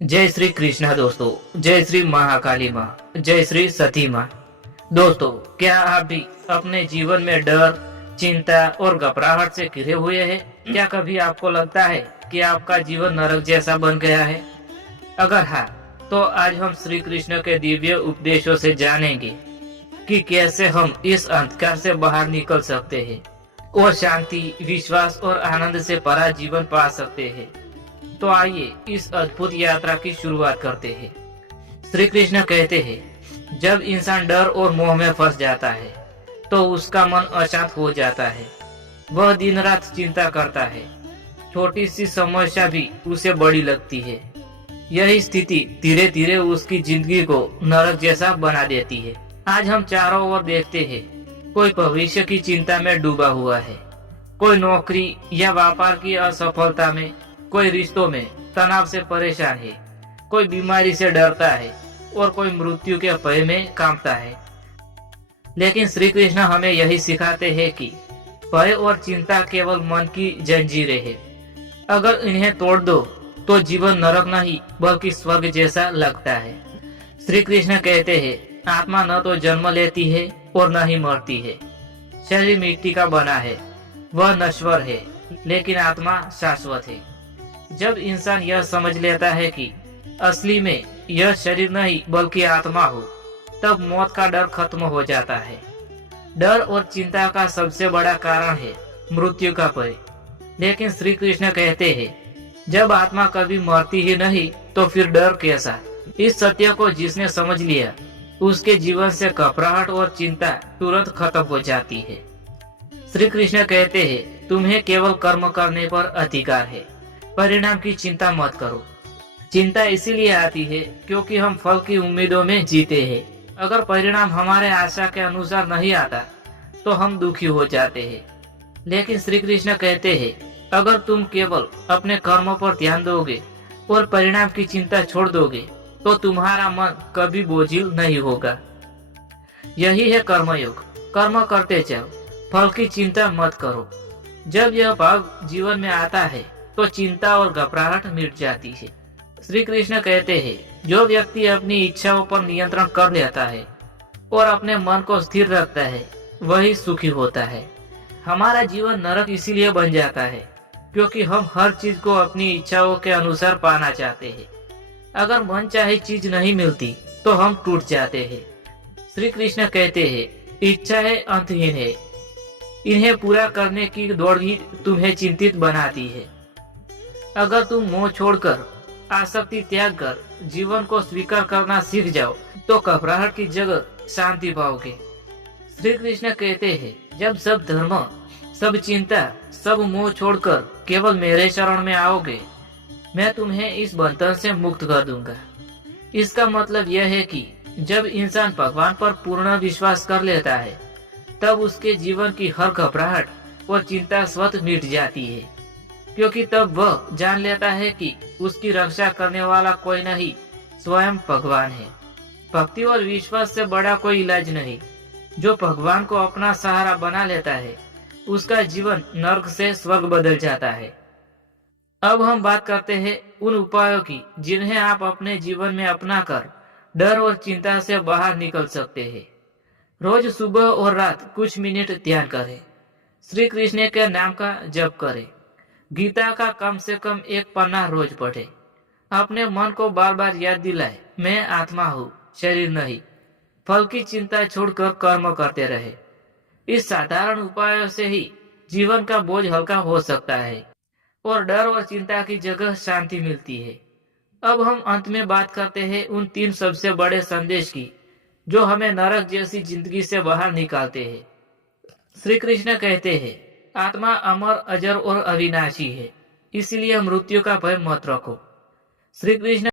जय श्री कृष्णा दोस्तों। जय श्री महाकाली माँ। जय श्री सती माँ। दोस्तों, क्या आप भी अपने जीवन में डर, चिंता और घबराहट से घिरे हुए हैं? क्या कभी आपको लगता है कि आपका जीवन नरक जैसा बन गया है? अगर हाँ, तो आज हम श्री कृष्ण के दिव्य उपदेशों से जानेंगे कि कैसे हम इस अंधकार से बाहर निकल सकते हैं और शांति, विश्वास और आनंद से भरा जीवन पा सकते हैं। तो आइए इस अद्भुत यात्रा की शुरुआत करते हैं। श्री कृष्ण कहते हैं, जब इंसान डर और मोह में फंस जाता है तो उसका मन अशांत हो जाता है। वह दिन रात चिंता करता है, छोटी सी समस्या भी उसे बड़ी लगती है। यही स्थिति धीरे धीरे उसकी जिंदगी को नरक जैसा बना देती है। आज हम चारों ओर देखते हैं, कोई भविष्य की चिंता में डूबा हुआ है, कोई नौकरी या व्यापार की असफलता में, कोई रिश्तों में तनाव से परेशान है, कोई बीमारी से डरता है और कोई मृत्यु के भय में कांपता है। लेकिन श्री कृष्ण हमें यही सिखाते हैं कि भय और चिंता केवल मन की जंजीरें हैं। अगर इन्हें तोड़ दो तो जीवन नरक नहीं बल्कि स्वर्ग जैसा लगता है। श्री कृष्ण कहते हैं, आत्मा न तो जन्म लेती है और न ही मरती है। शरीर मिट्टी का बना है, वह नश्वर है, लेकिन आत्मा शाश्वत है। जब इंसान यह समझ लेता है कि असली में यह शरीर नहीं बल्कि आत्मा हो, तब मौत का डर खत्म हो जाता है। डर और चिंता का सबसे बड़ा कारण है मृत्यु का भय। लेकिन श्री कृष्ण कहते हैं, जब आत्मा कभी मरती ही नहीं तो फिर डर कैसा? इस सत्य को जिसने समझ लिया, उसके जीवन से घबराहट और चिंता तुरंत खत्म हो जाती है। श्री कृष्ण कहते हैं, तुम्हें केवल कर्म करने पर अधिकार है, परिणाम की चिंता मत करो। चिंता इसीलिए आती है क्योंकि हम फल की उम्मीदों में जीते हैं। अगर परिणाम हमारे आशा के अनुसार नहीं आता तो हम दुखी हो जाते हैं। लेकिन श्री कृष्ण कहते हैं, अगर तुम केवल अपने कर्मों पर ध्यान दोगे और परिणाम की चिंता छोड़ दोगे तो तुम्हारा मन कभी बोझिल नहीं होगा। यही है कर्मयोग। कर्म करते जाओ, फल की चिंता मत करो। जब यह भाव जीवन में आता है तो चिंता और घबराहट मिट जाती है। श्री कृष्ण कहते हैं, जो व्यक्ति अपनी इच्छाओं पर नियंत्रण कर लेता है और अपने मन को स्थिर रखता है, वही सुखी होता है। हमारा जीवन नरक इसीलिए बन जाता है क्योंकि हम हर चीज को अपनी इच्छाओं के अनुसार पाना चाहते हैं। अगर मन चाहे चीज नहीं मिलती तो हम टूट जाते हैं। श्री कृष्ण कहते हैं, इच्छाएं अंतहीन है, इन्हें पूरा करने की दौड़ ही तुम्हें चिंतित बनाती है। अगर तुम मोह छोड़कर, आसक्ति त्याग कर जीवन को स्वीकार करना सीख जाओ तो घबराहट की जगह शांति पाओगे। श्री कृष्ण कहते हैं, जब सब धर्म, सब चिंता, सब मोह छोड़कर केवल मेरे शरण में आओगे, मैं तुम्हें इस बंधन से मुक्त कर दूंगा। इसका मतलब यह है कि जब इंसान भगवान पर पूर्ण विश्वास कर लेता है, तब उसके जीवन की हर घबराहट और चिंता स्वतः मिट जाती है, क्योंकि तब वह जान लेता है कि उसकी रक्षा करने वाला कोई नहीं, स्वयं भगवान है। भक्ति और विश्वास से बड़ा कोई इलाज नहीं। जो भगवान को अपना सहारा बना लेता है, उसका जीवन नर्क से स्वर्ग बदल जाता है। अब हम बात करते हैं उन उपायों की जिन्हें आप अपने जीवन में अपनाकर डर और चिंता से बाहर निकल सकते हैं। रोज सुबह और रात कुछ मिनट ध्यान करें। श्री कृष्ण के नाम का जप करें। गीता का कम से कम एक पन्ना रोज पढ़े। अपने मन को बार बार याद दिलाए, मैं आत्मा हूँ, शरीर नहीं। फल की चिंता छोड़कर कर्म करते रहे। इस साधारण उपायों से ही जीवन का बोझ हल्का हो सकता है और डर और चिंता की जगह शांति मिलती है। अब हम अंत में बात करते हैं उन 3 सबसे बड़े संदेश की जो हमें नरक जैसी जिंदगी से बाहर निकालते हैं। श्री कृष्ण कहते हैं, आत्मा अमर, अजर और अविनाशी है, इसलिए मृत्यु का भय मत रखो। श्री कृष्ण